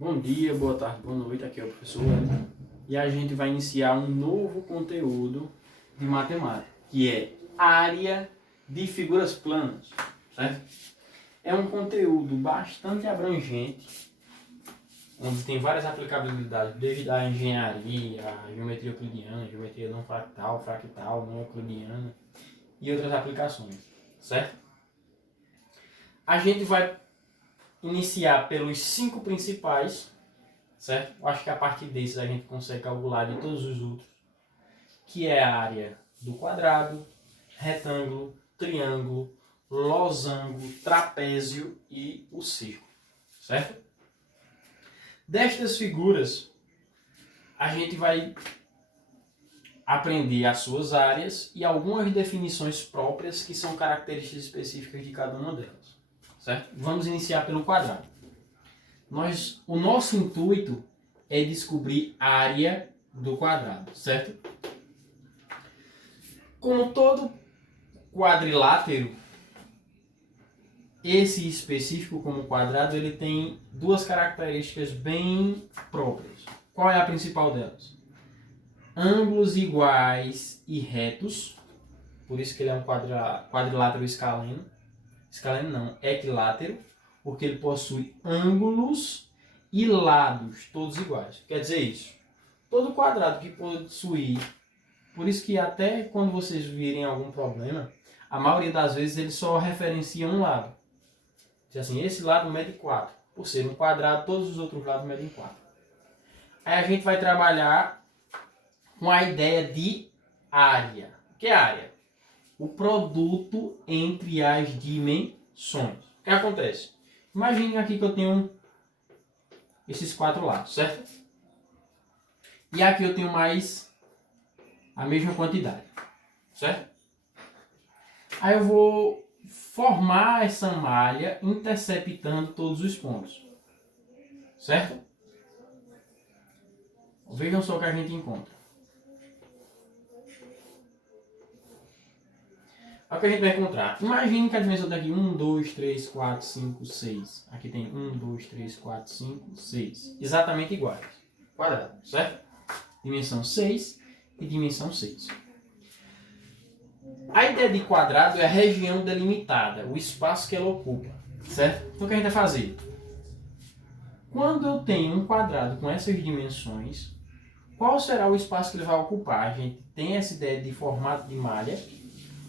Bom dia, boa tarde, boa noite, aqui é o professor Wellington. E a gente vai iniciar um novo conteúdo de matemática, que é área de figuras planas, certo? É um conteúdo bastante abrangente, onde tem várias aplicabilidades devido à engenharia, à geometria euclidiana, geometria não fractal, fractal, não euclidiana e outras aplicações, certo? A gente vai iniciar pelos 5 principais, certo? Eu acho que a partir desses a gente consegue calcular de todos os outros, que é a área do quadrado, retângulo, triângulo, losango, trapézio e o círculo, certo? Destas figuras, a gente vai aprender as suas áreas e algumas definições próprias que são características específicas de cada uma delas, certo? Vamos iniciar pelo quadrado. O nosso intuito é descobrir a área do quadrado, certo? Como todo quadrilátero, esse específico como quadrado, ele tem duas características bem próprias. Qual é a principal delas? Ângulos iguais e retos, por isso que ele é um quadrilátero escaleno. Escaleno não, equilátero, porque ele possui ângulos e lados todos iguais. Quer dizer isso? Todo quadrado que possui, por isso que até quando vocês virem algum problema, a maioria das vezes ele só referencia um lado. Diz assim, esse lado mede 4. Por ser um quadrado, todos os outros lados medem 4. Aí a gente vai trabalhar com a ideia de área. O que é área? O produto entre as dimensões. O que acontece? Imagine aqui que eu tenho esses 4 lados, certo? E aqui eu tenho mais a mesma quantidade, certo? Aí eu vou formar essa malha interceptando todos os pontos, certo? Vejam só o que a gente encontra. Olha o que a gente vai encontrar. Imagine que a dimensão daqui 1, 2, 3, 4, 5, 6. Aqui tem 1, 2, 3, 4, 5, 6. Exatamente iguais. Quadrado, certo? Dimensão 6 e dimensão 6. A ideia de quadrado é a região delimitada, o espaço que ela ocupa, certo? Então o que a gente vai fazer? Quando eu tenho um quadrado com essas dimensões, qual será o espaço que ele vai ocupar? A gente tem essa ideia de formato de malha,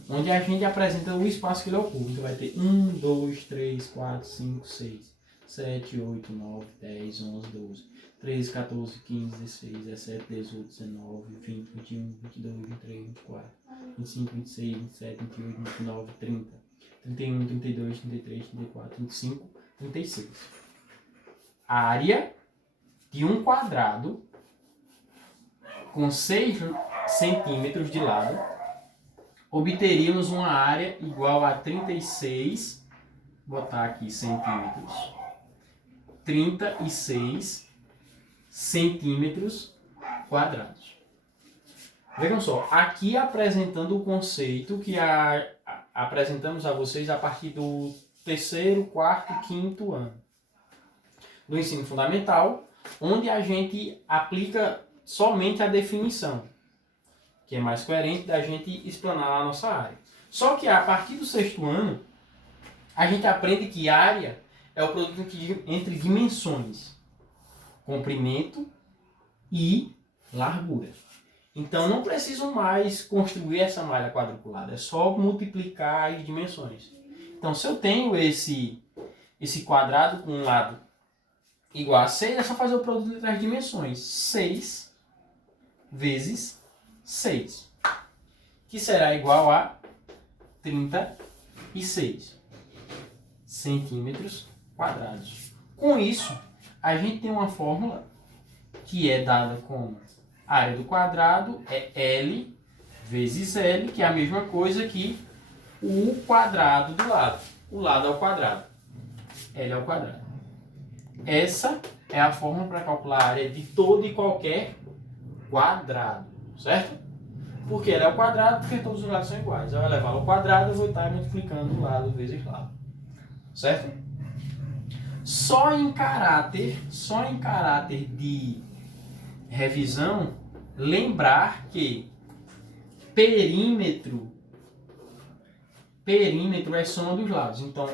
onde a gente apresenta o espaço que ele ocupa. Então vai ter 1, 2, 3, 4, 5, 6, 7, 8, 9, 10, 11, 12, 13, 14, 15, 16, 17, 18, 19, 20, 21, 22, 23, 24, 25, 26, 27, 28, 29, 30, 31, 32, 33, 34, 35, 36. A área de um quadrado com 6 centímetros de lado, obteríamos uma área igual a 36, botar aqui centímetros, 36 centímetros quadrados. Vejam só, aqui apresentando o conceito que apresentamos a vocês a partir do 3º, 4º, 5º ano do ensino fundamental, onde a gente aplica somente a definição, que é mais coerente da gente explanar a nossa área. Só que a partir do 6º ano, a gente aprende que área é o produto entre dimensões, comprimento e largura. Então não preciso mais construir essa malha quadriculada, é só multiplicar as dimensões. Então se eu tenho esse quadrado com um lado igual a 6, é só fazer o produto entre as dimensões. 6 vezes 6, que será igual a 36 centímetros quadrados. Com isso, a gente tem uma fórmula que é dada como a área do quadrado é L vezes L, que é a mesma coisa que o quadrado do lado. O lado ao quadrado. L ao quadrado. Essa é a fórmula para calcular a área de todo e qualquer quadrado, certo? Porque ela é o quadrado, porque todos os lados são iguais. Eu vou levar ao quadrado, eu vou estar multiplicando lado vezes lado, certo? Só em caráter de revisão, lembrar que perímetro é soma dos lados. Então,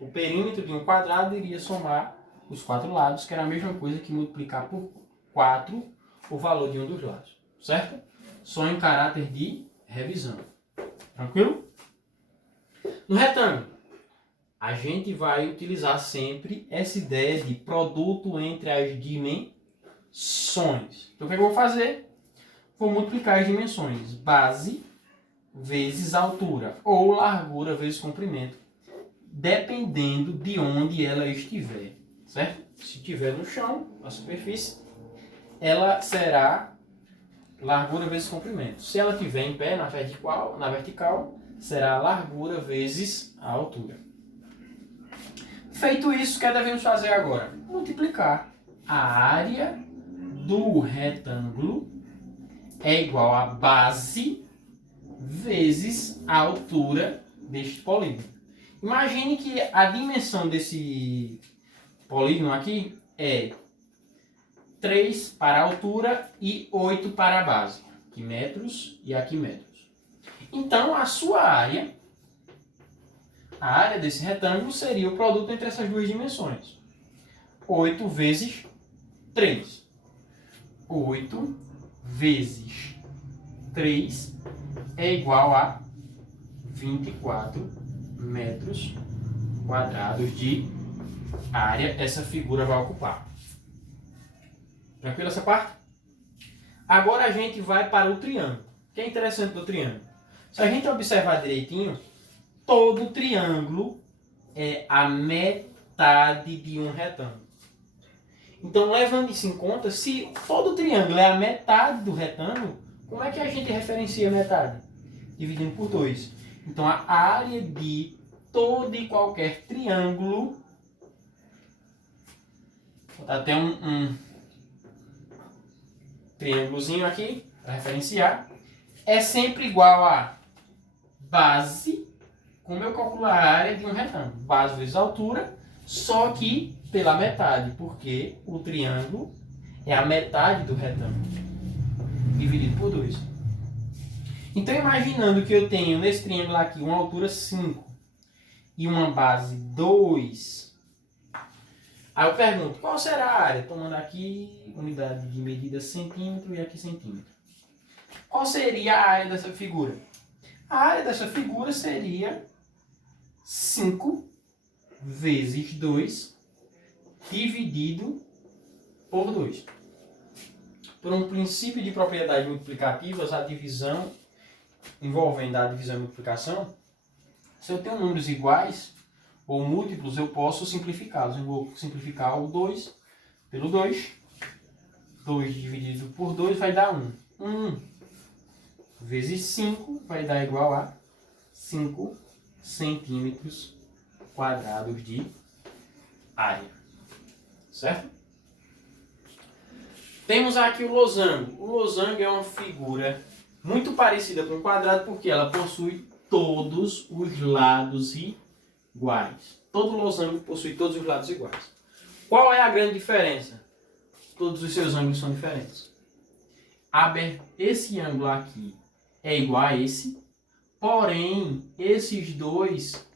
o perímetro de um quadrado iria somar os 4 lados, que era a mesma coisa que multiplicar por 4 o valor de um dos lados. Certo? Só em caráter de revisão. Tranquilo? No retângulo, a gente vai utilizar sempre essa ideia de produto entre as dimensões. Então, o que eu vou fazer? Vou multiplicar as dimensões. Base vezes altura, ou largura vezes comprimento, dependendo de onde ela estiver, certo? Se estiver no chão, a superfície, ela será largura vezes comprimento. Se ela estiver em pé, na vertical, será largura vezes a altura. Feito isso, o que devemos fazer agora? Multiplicar a área do retângulo é igual a base vezes a altura deste polígono. Imagine que a dimensão desse polígono aqui é 3 para a altura e 8 para a base. Aqui metros e aqui metros. Então, a sua área, a área desse retângulo seria o produto entre essas duas dimensões. 8 vezes 3. 8 vezes 3 é igual a 24 metros quadrados de área essa figura vai ocupar. Tranquilo essa parte? Agora a gente vai para o triângulo. O que é interessante do triângulo? Se a gente observar direitinho, todo triângulo é a metade de um retângulo. Então, levando isso em conta, se todo triângulo é a metade do retângulo, como é que a gente referencia a metade? Dividindo por 2. Então, a área de todo e qualquer triângulo, vou dar até um triângulozinho aqui, para referenciar, é sempre igual a base, como eu calculo a área de um retângulo. Base vezes altura, só que pela metade, porque o triângulo é a metade do retângulo, dividido por 2. Então, imaginando que eu tenho nesse triângulo aqui uma altura 5 e uma base 2, aí eu pergunto, qual será a área? Tomando aqui unidade de medida centímetro e aqui centímetro. Qual seria a área dessa figura? A área dessa figura seria 5 vezes 2 dividido por 2. Por um princípio de propriedades multiplicativas, a divisão, envolvendo a divisão e multiplicação, se eu tenho números iguais ou múltiplos, eu posso simplificá-los. Eu vou simplificar o 2 pelo 2. 2 dividido por 2 vai dar 1. 1 vezes 5 vai dar igual a 5 centímetros quadrados de área. Certo? Temos aqui o losango. O losango é uma figura muito parecida com o quadrado porque ela possui todos os lados iguais. Todo losango possui todos os lados iguais. Qual é a grande diferença? Todos os seus ângulos são diferentes. Esse ângulo aqui é igual a esse, porém, esses dois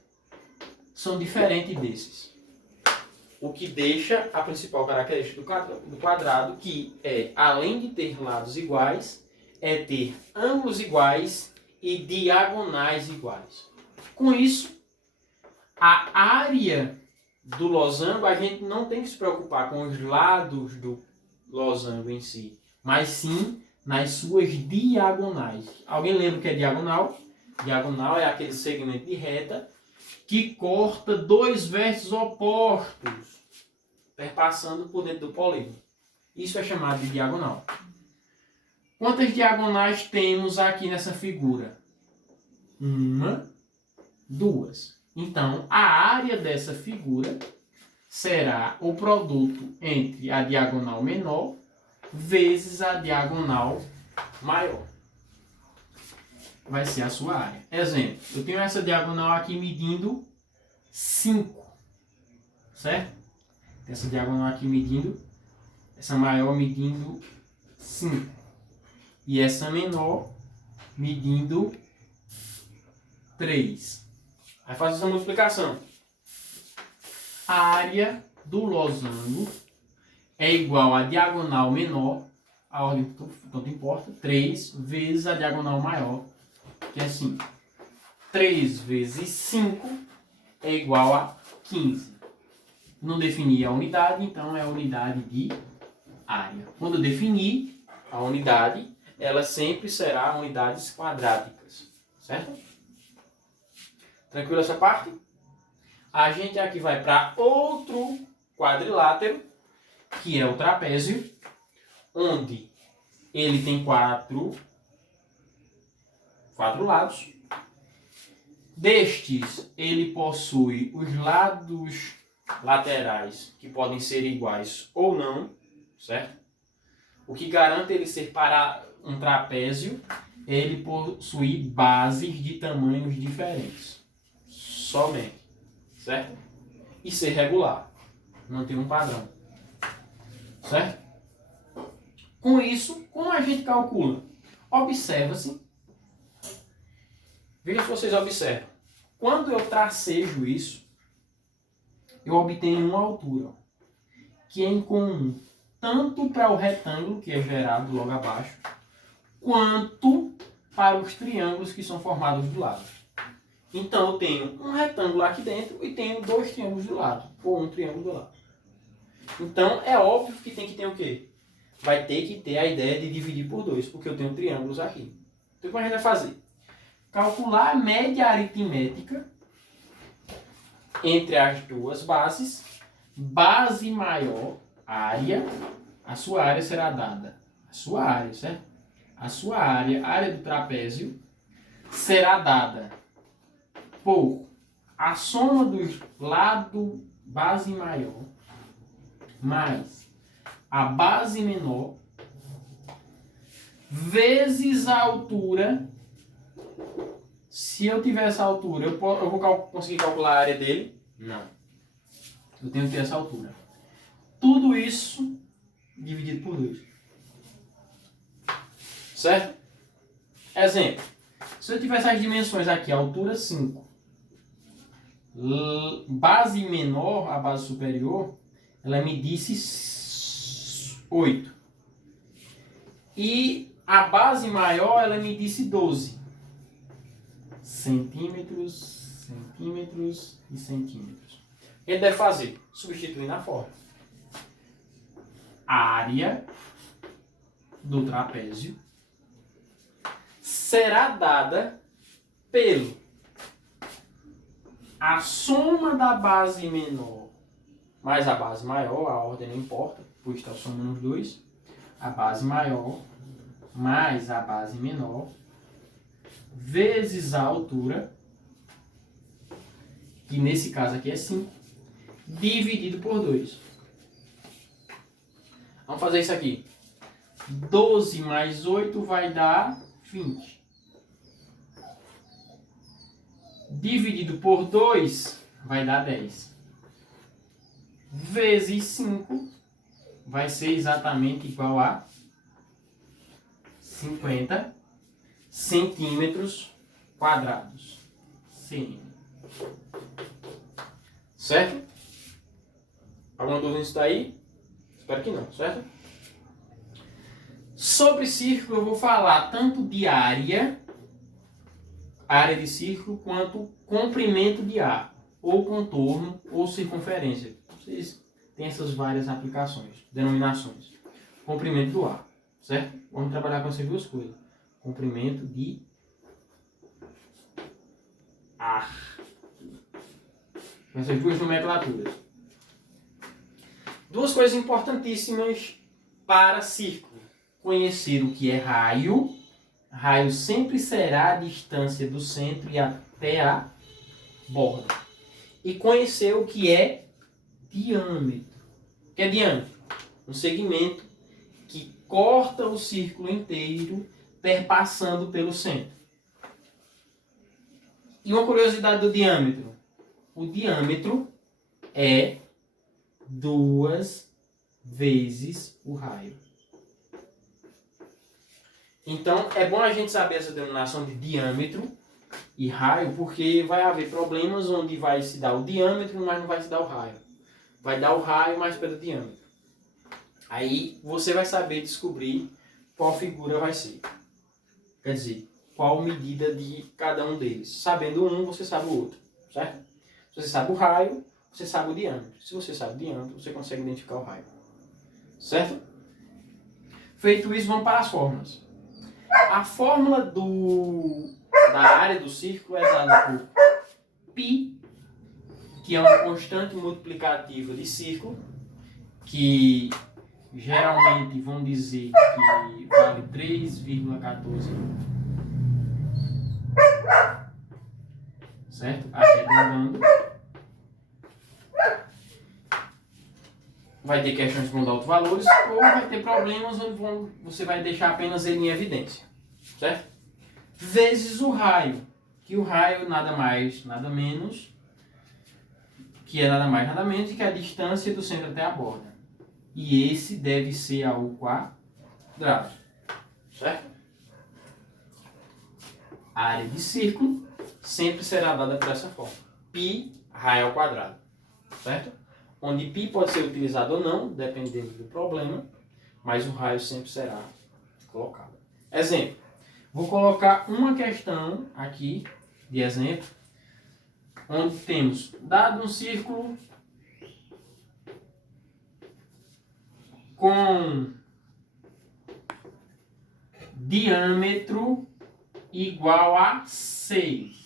são diferentes desses. O que deixa a principal característica do quadrado, que é, além de ter lados iguais, é ter ângulos iguais e diagonais iguais. Com isso, a área do losango, a gente não tem que se preocupar com os lados do losango em si, mas sim nas suas diagonais. Alguém lembra o que é diagonal? Diagonal é aquele segmento de reta que corta dois vértices opostos, perpassando por dentro do polígono. Isso é chamado de diagonal. Quantas diagonais temos aqui nessa figura? 1, 2. Então, a área dessa figura será o produto entre a diagonal menor vezes a diagonal maior. Vai ser a sua área. Exemplo, eu tenho essa diagonal aqui medindo 5, certo? Essa diagonal aqui medindo, essa maior medindo 5. E essa menor medindo 3. Aí faz essa multiplicação. A área do losango é igual à diagonal menor, a ordem que tanto importa, 3 vezes a diagonal maior, que é 5. 3 vezes 5 é igual a 15. Não defini a unidade, então é a unidade de área. Quando eu definir a unidade, ela sempre será unidades quadráticas, certo? Tranquilo essa parte? A gente aqui vai para outro quadrilátero, que é o trapézio, onde ele tem quatro lados. Destes, ele possui os lados laterais, que podem ser iguais ou não, certo? O que garante ele ser para um trapézio é ele possuir bases de tamanhos diferentes. Somente. Certo? E ser regular. Não tem um padrão. Certo? Com isso, como a gente calcula? Observa-se. Veja se vocês observam. Quando eu tracejo isso, eu obtenho uma altura que é em comum tanto para o retângulo, que é gerado logo abaixo, quanto para os triângulos que são formados do lado. Então eu tenho um retângulo aqui dentro e tenho 2 triângulos do lado, ou um triângulo do lado. Então é óbvio que tem que ter o quê? Vai ter que ter a ideia de dividir por 2, porque eu tenho triângulos aqui. Então o que a gente vai fazer? Calcular a média aritmética entre as duas bases. Base maior, área, a sua área será dada. A sua área, certo? A sua área do trapézio, será dada por a soma dos lados base maior mais a base menor vezes a altura. Se eu tiver essa altura, eu vou conseguir calcular a área dele? Não. Eu tenho que ter essa altura. Tudo isso dividido por 2. Certo? Exemplo. Se eu tivesse as dimensões aqui, altura 5, base menor, a base superior, ela medisse 8. E a base maior, ela medisse 12. Centímetros e centímetros. O que ele deve fazer? Substituir na fórmula. A área do trapézio será dada pelo a soma da base menor mais a base maior, a ordem não importa, pois está somando os dois, a base maior mais a base menor, vezes a altura, que nesse caso aqui é 5, dividido por 2. Vamos fazer isso aqui. 12 mais 8 vai dar 20. Dividido por 2 vai dar 10. Vezes 5 vai ser exatamente igual a 50 centímetros quadrados. Sim. Certo? Alguma dúvida nisso daí? Espero que não, certo? Sobre círculo eu vou falar tanto de área de círculo, quanto comprimento de arco, ou contorno, ou circunferência. Vocês têm essas várias aplicações, denominações. Comprimento do arco, certo? Vamos trabalhar com essas duas coisas. Comprimento de arco. Com essas duas nomenclaturas. Duas coisas importantíssimas para círculo. Conhecer o que é raio. Raio sempre será a distância do centro e até a borda. E conhecer o que é diâmetro. O que é diâmetro? Um segmento que corta o círculo inteiro, perpassando pelo centro. E uma curiosidade do diâmetro. O diâmetro é 2 vezes o raio. Então, é bom a gente saber essa denominação de diâmetro e raio, porque vai haver problemas onde vai se dar o diâmetro, mas não vai se dar o raio. Vai dar o raio, mas pelo diâmetro. Aí você vai saber descobrir qual figura vai ser. Quer dizer, qual medida de cada um deles. Sabendo um, você sabe o outro, certo? Se você sabe o raio, você sabe o diâmetro. Se você sabe o diâmetro, você consegue identificar o raio. Certo? Feito isso, vamos para as fórmulas. A fórmula da área do círculo é dada por π, que é uma constante multiplicativa de círculo, que geralmente vão dizer que vale 3,14, certo? Arredondando. Vai ter questões que vão dar outros valores, ou vai ter problemas onde você vai deixar apenas ele em evidência, certo? Vezes o raio, que o raio nada mais, nada menos, que é nada mais, nada menos que a distância do centro até a borda. E esse deve ser ao quadrado, certo? A área de círculo sempre será dada por essa forma. π raio ao quadrado, certo? Onde π pode ser utilizado ou não, dependendo do problema, mas o raio sempre será colocado. Exemplo. Vou colocar uma questão aqui, de exemplo, onde temos, dado um círculo com diâmetro igual a 6.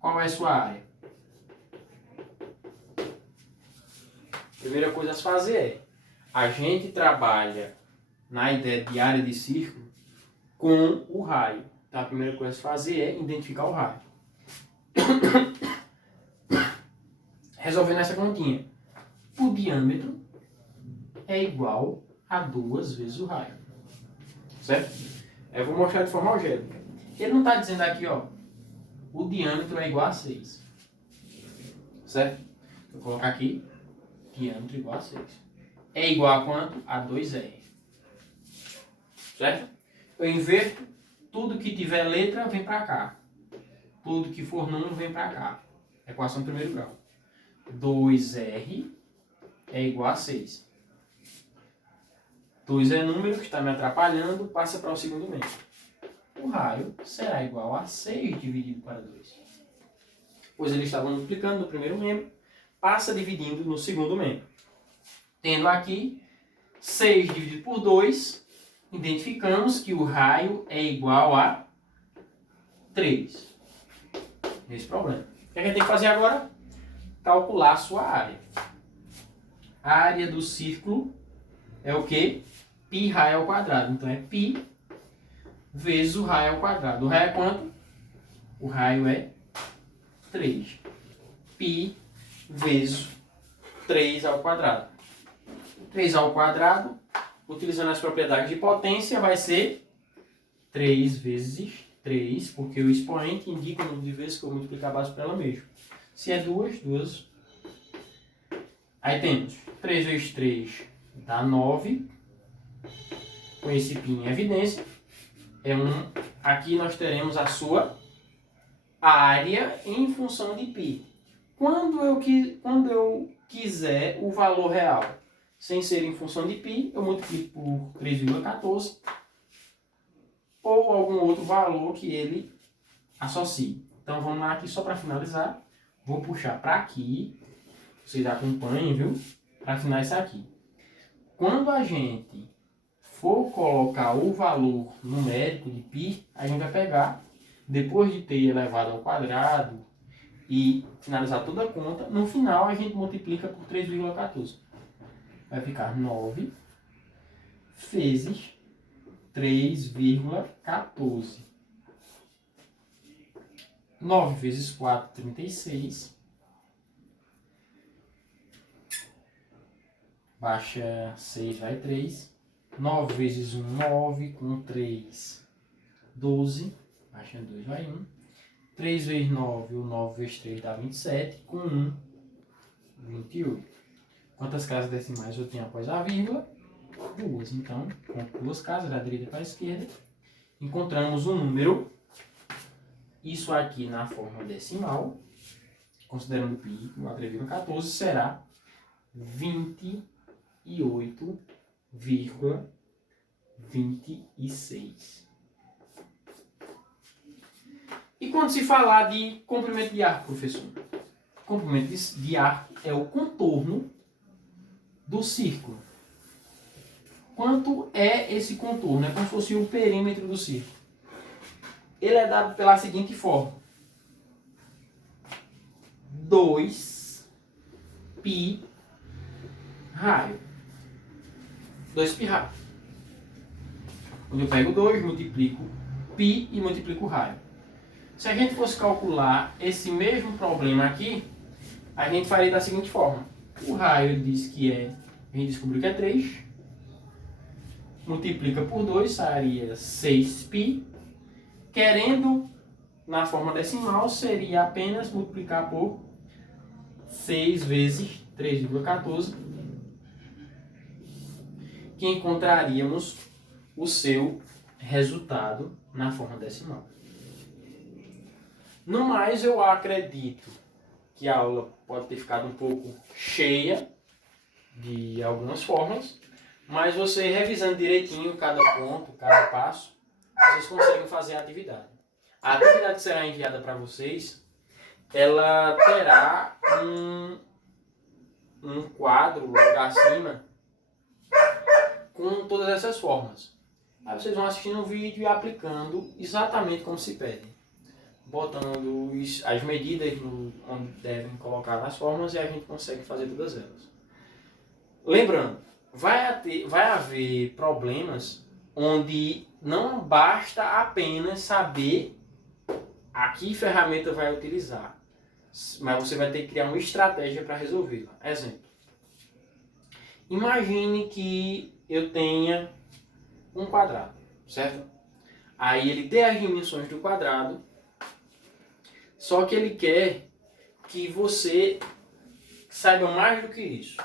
Qual é a sua área? Primeira coisa a se fazer é, a gente trabalha na ideia de área de círculo com o raio. Então a primeira coisa a se fazer é identificar o raio. Resolvendo essa continha. O diâmetro é igual a 2 vezes o raio. Certo? Eu vou mostrar de forma algébrica. Ele não está dizendo aqui, ó, o diâmetro é igual a 6. Certo? Vou colocar aqui, diâmetro igual a 6. É igual a quanto? A 2R. Certo? Eu inverto, tudo que tiver letra vem para cá. Tudo que for número vem para cá. Equação de primeiro grau. 2R é igual a 6. 2 é número que está me atrapalhando, passa para o segundo membro. O raio será igual a 6 dividido para 2. Pois ele estava multiplicando no primeiro membro, passa dividindo no segundo membro. Tendo aqui 6 dividido por 2, identificamos que o raio é igual a 3. Esse problema. O que a gente tem que fazer agora? Calcular a sua área. A área do círculo é o quê? Π raio ao quadrado. Então é π vezes o raio ao quadrado. O raio é quanto? O raio é 3. Π vezes 3 ao quadrado. 3 ao quadrado, utilizando as propriedades de potência, vai ser 3 vezes 3, porque o expoente indica o número de vezes que eu vou multiplicar a base por ela mesmo. Se é 2, 2. Aí temos 3 vezes 3 dá 9. Com esse π em evidência. Aqui nós teremos a sua área em função de π. Quando eu quiser o valor real, sem ser em função de π, eu multiplico por 3,14 ou algum outro valor que ele associe. Então vamos lá aqui só para finalizar. Vou puxar para aqui. Vocês acompanhem, viu? Para finalizar aqui. Quando a gente for colocar o valor numérico de π, a gente vai pegar, depois de ter elevado ao quadrado e finalizar toda a conta, no final a gente multiplica por 3,14. Vai ficar 9 vezes 3,14. 9 vezes 4, 36. Baixa 6, vai 3. 9 vezes 1, 9. Com 3, 12. Baixa 2, vai 1. 3 vezes 9, o 9 vezes 3 dá 27. Com 1, 28. Quantas casas decimais eu tenho após a vírgula? 2. Então, com 2 casas da direita para a esquerda, encontramos um número, isso aqui na forma decimal, considerando π igual a 3,14, será 28,26. E quando se falar de comprimento de arco, professor? Comprimento de arco é o contorno do círculo. Quanto é esse contorno? É como se fosse o perímetro do círculo. Ele é dado pela seguinte forma. 2π raio. 2π raio. Quando eu pego 2, multiplico π e multiplico raio. Se a gente fosse calcular esse mesmo problema aqui, a gente faria da seguinte forma. O raio ele diz que é, a gente descobriu que é 3, multiplica por 2, sairia 6π. Querendo, na forma decimal, seria apenas multiplicar por 6 vezes 3,14, que encontraríamos o seu resultado na forma decimal. No mais, eu acredito que a aula pode ter ficado um pouco cheia de algumas formas, mas você revisando direitinho cada ponto, cada passo, vocês conseguem fazer a atividade. A atividade que será enviada para vocês, ela terá um quadro logo acima com todas essas formas. Aí vocês vão assistindo o vídeo e aplicando exatamente como se pede. Botando as medidas onde devem colocar nas formas e a gente consegue fazer todas elas. Lembrando, vai haver problemas onde não basta apenas saber a que ferramenta vai utilizar, mas você vai ter que criar uma estratégia para resolvê-la. Exemplo. Imagine que eu tenha um quadrado, certo? Aí ele dê as dimensões do quadrado, só que ele quer que você saiba mais do que isso.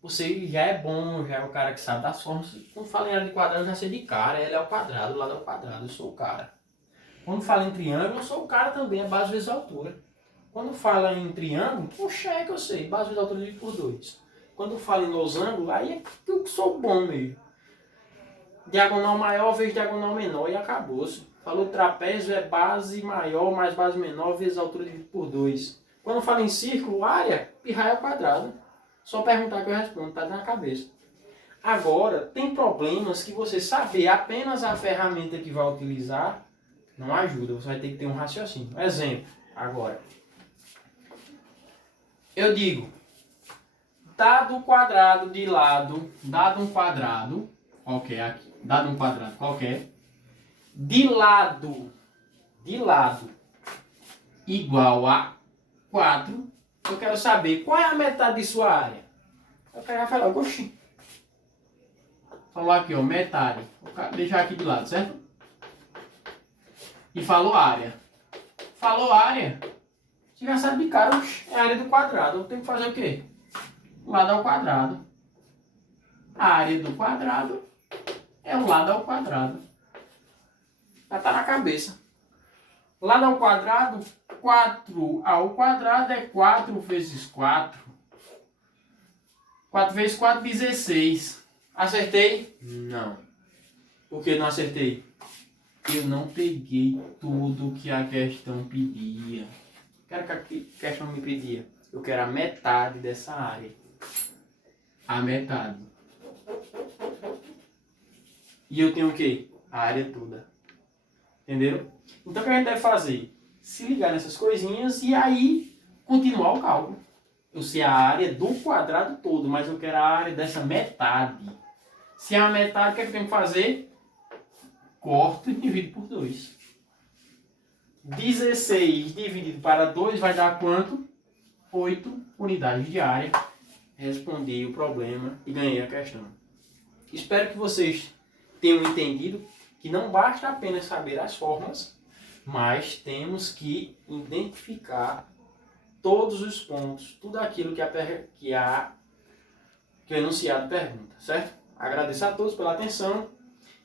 Você já é bom, já é o cara que sabe das formas. Quando fala em área de quadrado, eu já sei de cara. Ele é o quadrado, o lado é o quadrado, eu sou o cara. Quando fala em triângulo, eu sou o cara também, é base vezes altura. Quando fala em triângulo, poxa, é que eu sei, base vezes altura dividido por 2. Quando fala em losango, aí é que eu sou bom mesmo. Diagonal maior vezes diagonal menor e acabou-se. Falou trapézio é base maior mais base menor vezes altura dividido por 2. Quando fala em círculo, área, π raio ao quadrado. Só perguntar que eu respondo, tá na cabeça. Agora, tem problemas que você saber apenas a ferramenta que vai utilizar não ajuda. Você vai ter que ter um raciocínio. Exemplo, agora. Eu digo, dado um quadrado de lado, dado um quadrado qualquer aqui, dado um quadrado qualquer, de lado igual a 4, eu quero saber qual é a metade de sua área. Eu quero falar, oxi. Falou aqui, ó, metade. Vou deixar aqui de lado, certo? E falou área. Falou área. Você já sabe de cara, oxi, é a área do quadrado. Eu tenho que fazer o quê? O lado ao quadrado. A área do quadrado é o lado ao quadrado. Já tá na cabeça. Lado ao quadrado, 4 ao quadrado é 4 vezes 4. 4 vezes 4, 16. Acertei? Não. Por que não acertei? Eu não peguei tudo que a questão pedia. Quero que a questão me pedia. Eu quero a metade dessa área. A metade. E eu tenho o quê? A área toda. Entendeu? Então o que a gente deve fazer? Se ligar nessas coisinhas e aí continuar o cálculo. Eu sei a área do quadrado todo, mas eu quero a área dessa metade. Se é a metade, o que é que eu tenho que fazer? Corto e divido por 2. 16 dividido para 2 vai dar quanto? 8 unidades de área. Respondi o problema e ganhei a questão. Espero que vocês tenham entendido que não basta apenas saber as formas, mas temos que identificar todos os pontos, tudo aquilo que a do enunciado pergunta, certo? Agradeço a todos pela atenção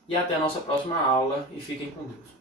e até a nossa próxima aula e fiquem com Deus.